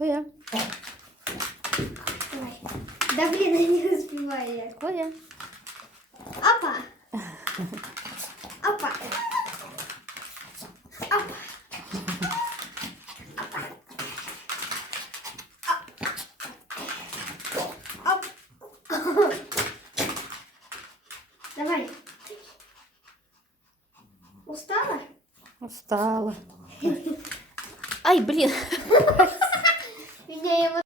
Твоя. Давай. Да блин, я не успеваю. Твоя. Опа. Опа. Опа. Оп. Давай. Устала? Устала. Ай, блин. Меня его